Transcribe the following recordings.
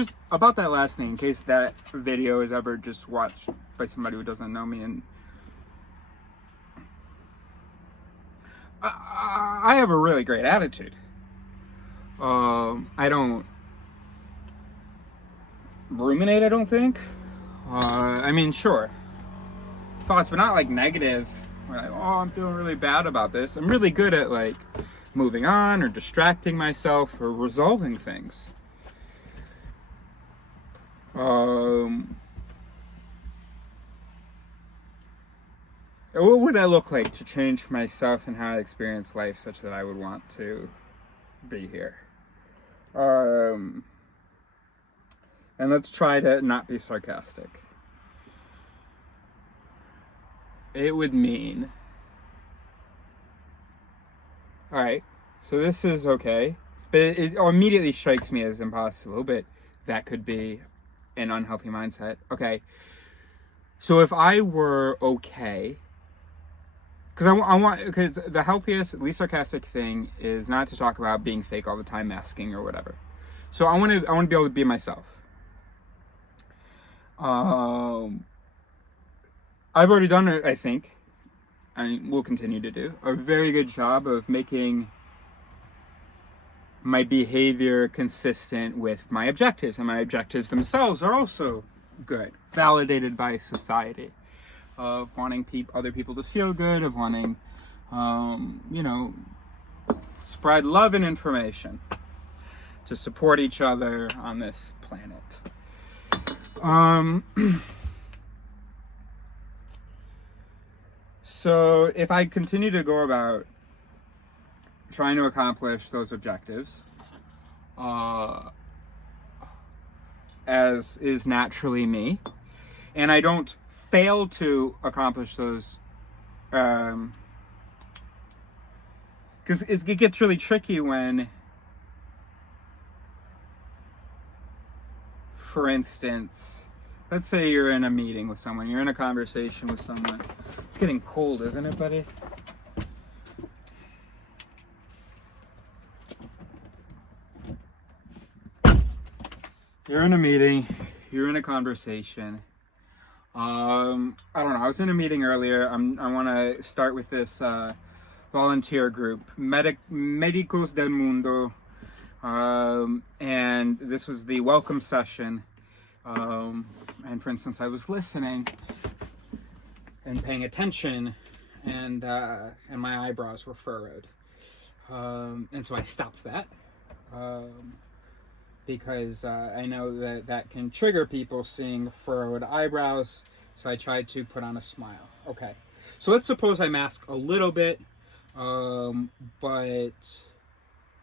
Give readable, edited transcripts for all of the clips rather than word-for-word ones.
just about that last thing, in case that video is ever just watched by somebody who doesn't know me, and I have a really great attitude. I don't ruminate, I don't think. I mean, sure, thoughts, but not like negative. Like, oh, I'm feeling really bad about this. I'm really good at like moving on or distracting myself or resolving things. What would that look like to change myself and how I experience life such that I would want to be here? And let's try to not be sarcastic. It would mean, all right, so this is okay, but it immediately strikes me as impossible, but that could be an unhealthy mindset. Okay, so if I were okay, because the healthiest, least sarcastic thing is not to talk about being fake all the time, masking or whatever. So I want to be able to be myself. I've already done, I think, and will continue to do, a very good job of making my behavior consistent with my objectives, and my objectives themselves are also good, validated by society, of wanting other people to feel good, of wanting, spread love and information to support each other on this planet. So if I continue to go about trying to accomplish those objectives, as is naturally me, and I don't fail to accomplish those, because it gets really tricky when, for instance, let's say you're in a meeting with someone, you're in a conversation with someone. It's getting cold, isn't it, buddy? You're in a meeting, you're in a conversation. I don't know, I was in a meeting earlier. I want to start with this volunteer group, Médicos del Mundo, and this was the welcome session. And for instance, I was listening and paying attention, and my eyebrows were furrowed, and so I stopped that, because I know that can trigger people seeing furrowed eyebrows, so I tried to put on a smile. Okay, so let's suppose I mask a little bit, but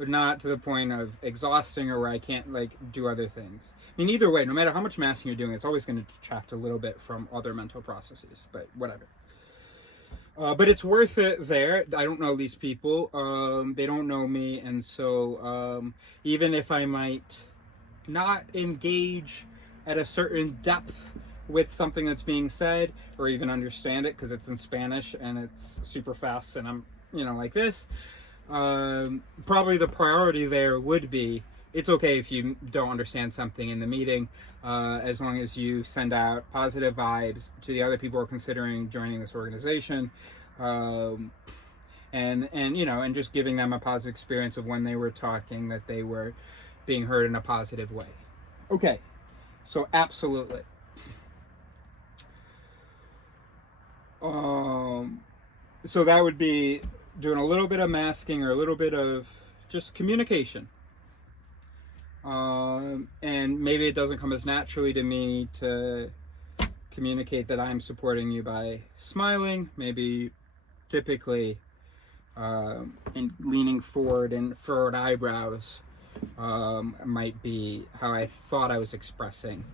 not to the point of exhausting or where I can't like do other things. I mean, either way, no matter how much masking you're doing, it's always going to detract a little bit from other mental processes, but whatever. But it's worth it there. I don't know these people. They don't know me, and so even if I might not engage at a certain depth with something that's being said, or even understand it because it's in Spanish and it's super fast and I'm, like this, probably the priority there would be, it's okay if you don't understand something in the meeting, as long as you send out positive vibes to the other people who are considering joining this organization, and just giving them a positive experience of when they were talking, that they were being heard in a positive way. Okay, so absolutely. So that would be doing a little bit of masking or a little bit of just communication. And maybe it doesn't come as naturally to me to communicate that I'm supporting you by smiling. Maybe typically in leaning forward and furrowed eyebrows might be how I thought I was expressing,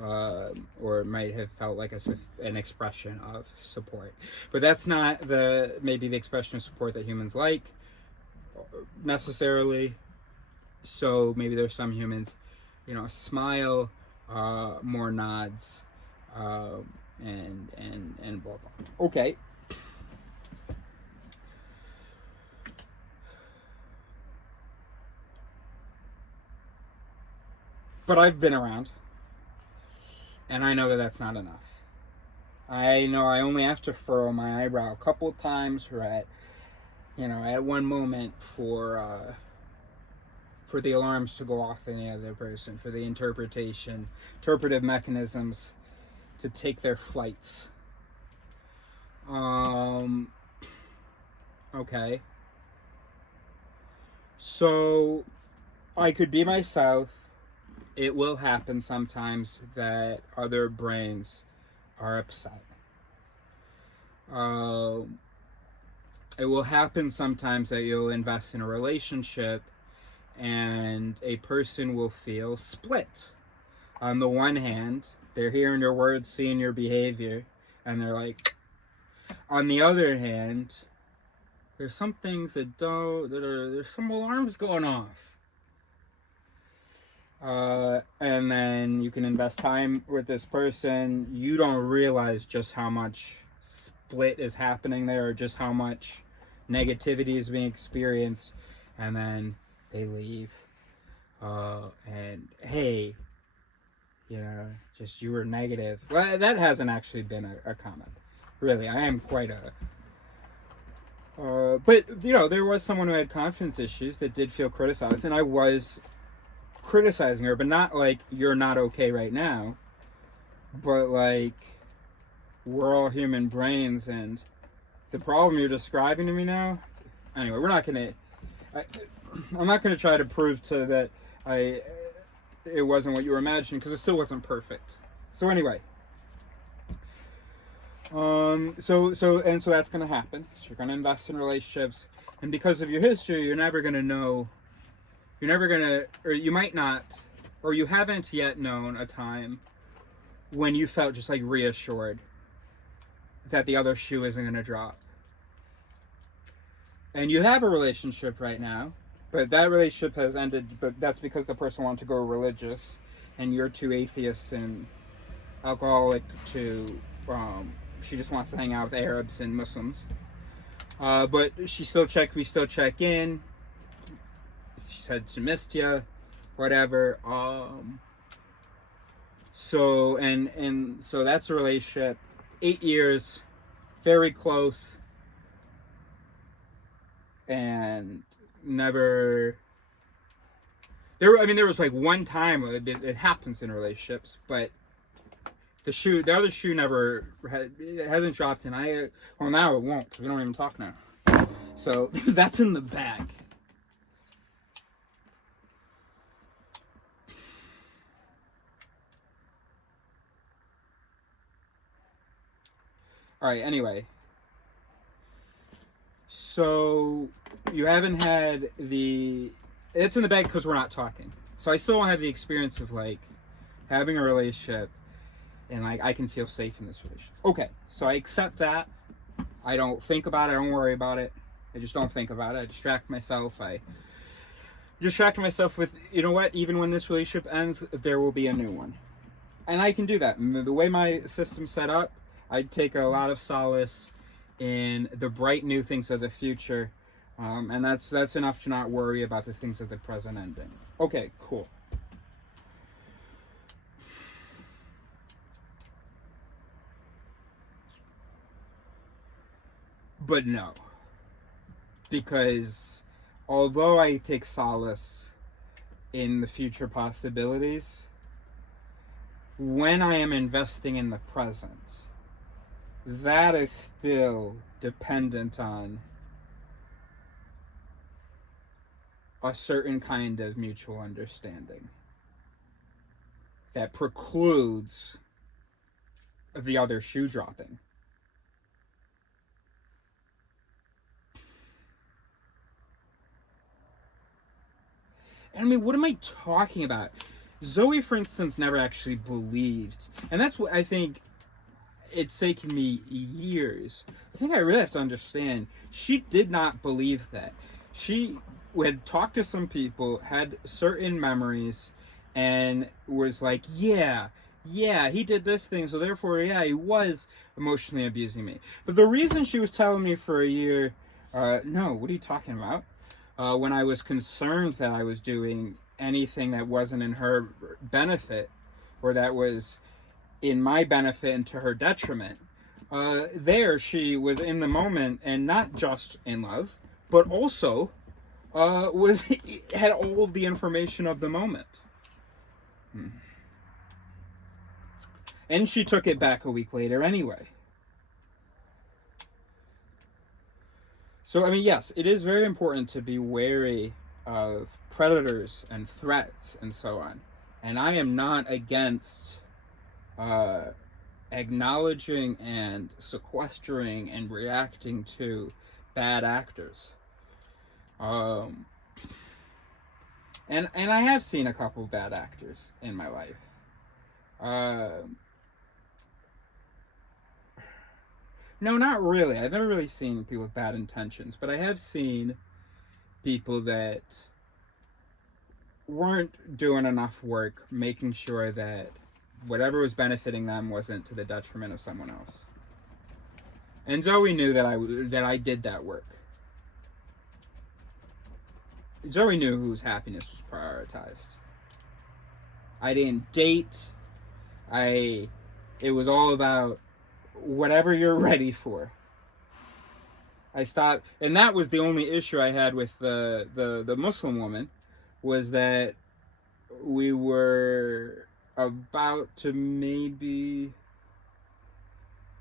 or it might have felt like an expression of support. But that's not maybe the expression of support that humans like necessarily. So maybe there's some humans, a smile, more nods, and blah blah. Okay. But I've been around, and I know that that's not enough. I know I only have to furrow my eyebrow a couple of times, or at one moment for the alarms to go off in the other person, for the interpretive mechanisms to take their flights. Okay. So I could be myself. It will happen sometimes that other brains are upset. It will happen sometimes that you'll invest in a relationship and a person will feel split. On the one hand, they're hearing your words, seeing your behavior, and they're like, on the other hand, there's some things there's some alarms going off. And then you can invest time with this person. You don't realize just how much split is happening there, or just how much negativity is being experienced, and then they leave. And hey, just you were negative. Well, that hasn't actually been a comment. Really, I am quite a... but, there was someone who had confidence issues that did feel criticized, and I was criticizing her, but not like, you're not okay right now, but like, we're all human brains, and the problem you're describing to me now... Anyway, I'm not going to try to prove to that it wasn't what you were imagining, because it still wasn't perfect. So anyway... So that's going to happen. So you're going to invest in relationships, and because of your history, you're never going to, or you might not, or you haven't yet known a time when you felt just like reassured that the other shoe isn't going to drop. And you have a relationship right now, but that relationship has ended, but that's because the person wanted to go religious, and you're too atheist and alcoholic to, she just wants to hang out with Arabs and Muslims. But we still check in. She said she missed you, whatever. So that's a relationship. 8 years, very close, and never. There was like one time it happens in relationships, but the other shoe it hasn't dropped, and now it won't, because we don't even talk now. So that's in the bag. All right, anyway. So you haven't had it's in the bag because we're not talking. So I still don't have the experience of like having a relationship, and like I can feel safe in this relationship. Okay, so I accept that. I don't think about it. I don't worry about it. I just don't think about it. I distract myself. With, you know what? Even when this relationship ends, there will be a new one, and I can do that. And the way my system's set up, I take a lot of solace in the bright new things of the future, and that's enough to not worry about the things of the present ending. Okay, cool. But no, because although I take solace in the future possibilities, when I am investing in the present, that is still dependent on a certain kind of mutual understanding that precludes the other shoe dropping. And I mean, what am I talking about? Zoe, for instance, never actually believed. And that's what I think it's taken me years. I think I really have to understand. She did not believe that. She had talked to some people, had certain memories, and was like, yeah, he did this thing, so therefore, yeah, he was emotionally abusing me. But the reason she was telling me for a year, no, what are you talking about? When I was concerned that I was doing anything that wasn't in her benefit, or that was in my benefit and to her detriment. There she was in the moment, and not just in love, but also was had all of the information of the moment. And she took it back a week later anyway. So, I mean, yes, it is very important to be wary of predators and threats and so on. And I am not against acknowledging and sequestering and reacting to bad actors. And I have seen a couple bad actors in my life. No, not really. I've never really seen people with bad intentions, but I have seen people that weren't doing enough work making sure that whatever was benefiting them wasn't to the detriment of someone else. And Zoe knew that I did that work. Zoe knew whose happiness was prioritized. I didn't date. It was all about whatever you're ready for. I stopped, and that was the only issue I had with the Muslim woman, was that we were about to maybe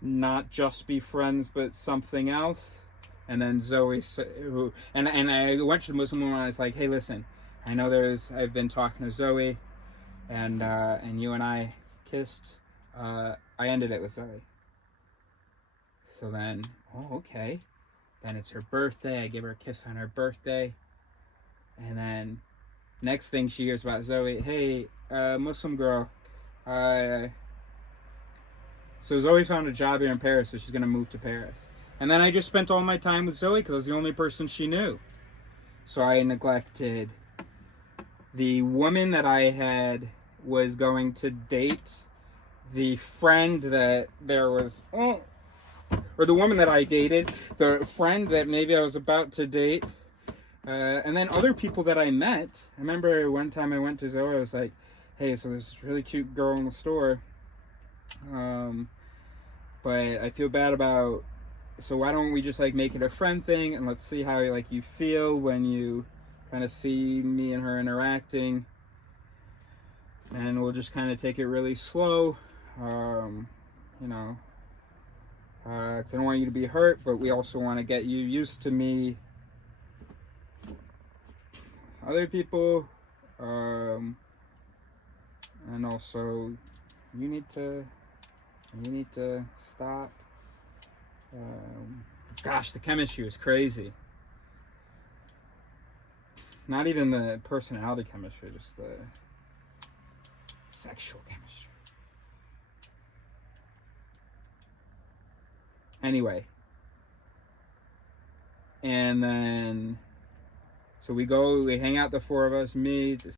not just be friends, but something else. And then Zoe, and I went to the Muslim woman, and I was like, hey, listen, I know I've been talking to Zoe, and you and I kissed. I ended it with Zoe. So then, oh, okay. Then it's her birthday. I give her a kiss on her birthday. And then next thing she hears about Zoe, hey, Muslim girl. So Zoe found a job here in Paris, so she's going to move to Paris. And then I just spent all my time with Zoe because I was the only person she knew. So I neglected the woman that I was going to date, the friend that there was, or the woman that I dated, the friend that maybe I was about to date, and then other people that I met. I remember one time I went to Zoe, I was like, hey, so there's this really cute girl in the store, but I feel bad about, so why don't we just like make it a friend thing, and let's see how like you feel when you kind of see me and her interacting, and we'll just kind of take it really slow, you know, because I don't want you to be hurt, but we also want to get you used to me, other people, and also you need to stop. Gosh, the chemistry was crazy. Not even the personality chemistry, just the sexual chemistry. Anyway, and then so we hang out, the four of us, me,